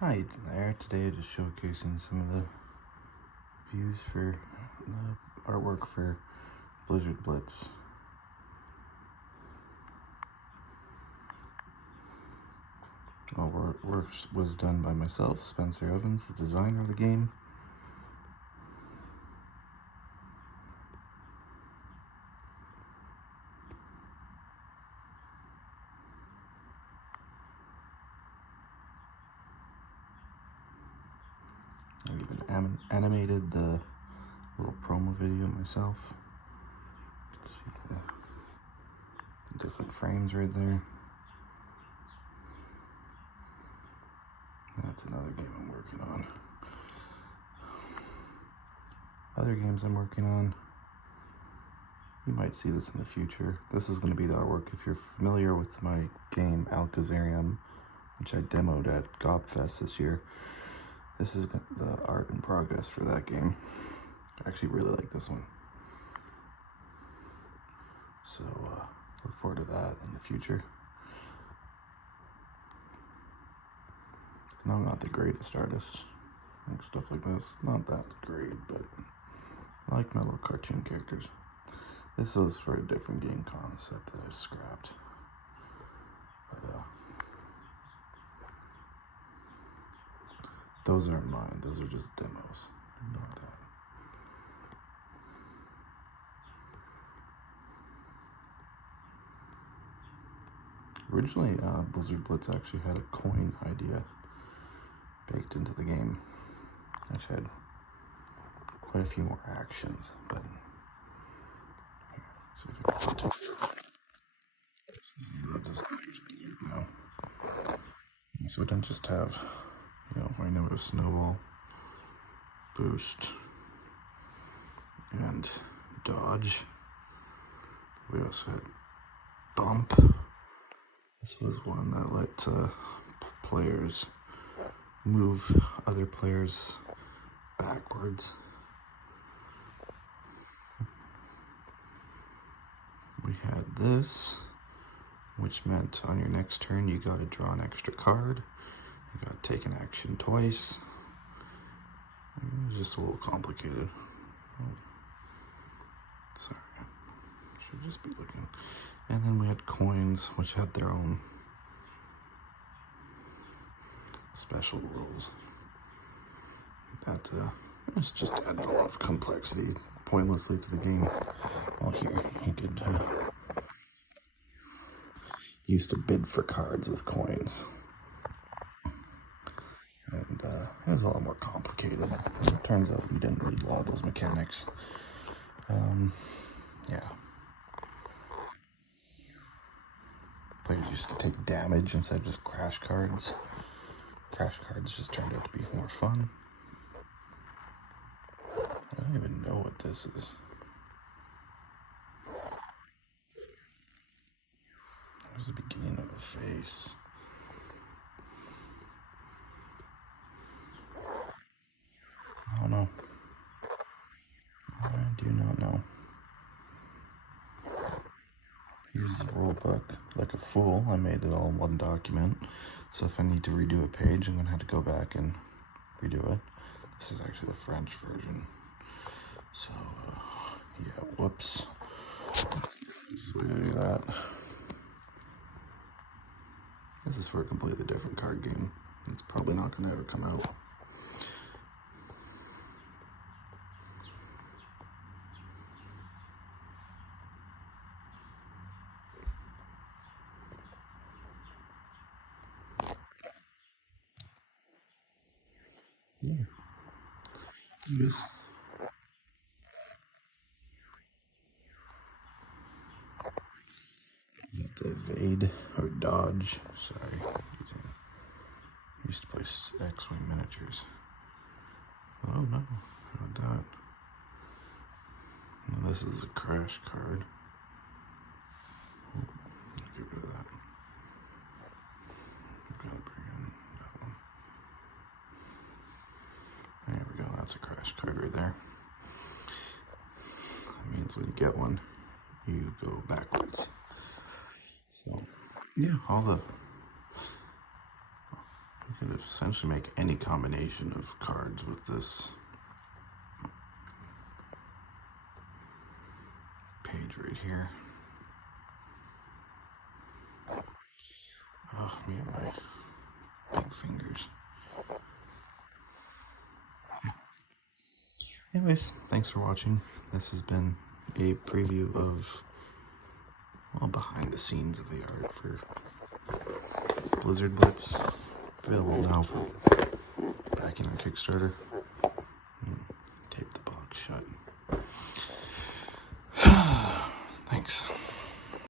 Hi there, today just showcasing some of the views for the artwork for Blizzard Blitz. All work was done by myself, Spencer Evans, the designer of the game. I even animated the little promo video myself. You can see the different frames right there. That's another game I'm working on. Other games I'm working on, you might see this in the future. This is going to be the artwork if you're familiar with my game Alakazarium, which I demoed at Gobfest this year. This is the art in progress for that game. I actually really like this one. So look forward to that in the future. And I'm not the greatest artist. Like stuff like this, not that great, but I like my little cartoon characters. This was for a different game concept that I scrapped. But those aren't mine, those are just demos. Ignore that. Originally, Blizzard Blitz actually had a coin idea baked into the game. Actually had quite a few more actions, but here, let's see if I can continue. This is the designer's gear now. So we don't just have, right now we have Snowball, Boost, and Dodge. We also had Bump. This was one that let players move other players backwards. We had this, which meant on your next turn you got to draw an extra card. You got to take an action twice. It was just a little complicated. Oh, sorry, should just be looking. And then we had coins, which had their own special rules. That it's just added a lot of complexity pointlessly to the game. Oh, here he did. Used to bid for cards with coins, and it was a lot more complicated. It turns out we didn't need a lot of those mechanics. Yeah. Players used to take damage instead of just crash cards. Crash cards just turned out to be more fun. I don't even know what this is. That was the beginning of a face. I don't know. I do not know. Here's the rule book. Like a fool, I made it all in one document. So if I need to redo a page, I'm going to have to go back and redo it. This is actually the French version. So, yeah, whoops. So we gotta do that. This is for a completely different card game. It's probably not going to ever come out. Yeah. Use the evade or dodge. Sorry, used to play X-Wing miniatures. Oh no, how about that? Now this is a crash card. Get rid of that. I've got to bring in that one. There we go, that's a crash card right there. That means when you get one, you go backwards. So, yeah, all the You could essentially make any combination of cards with this page right here. Oh, me and my big fingers. Anyways, thanks for watching. This has been a preview of, well, behind the scenes of the art for Blizzard Blitz. Available now for backing on Kickstarter.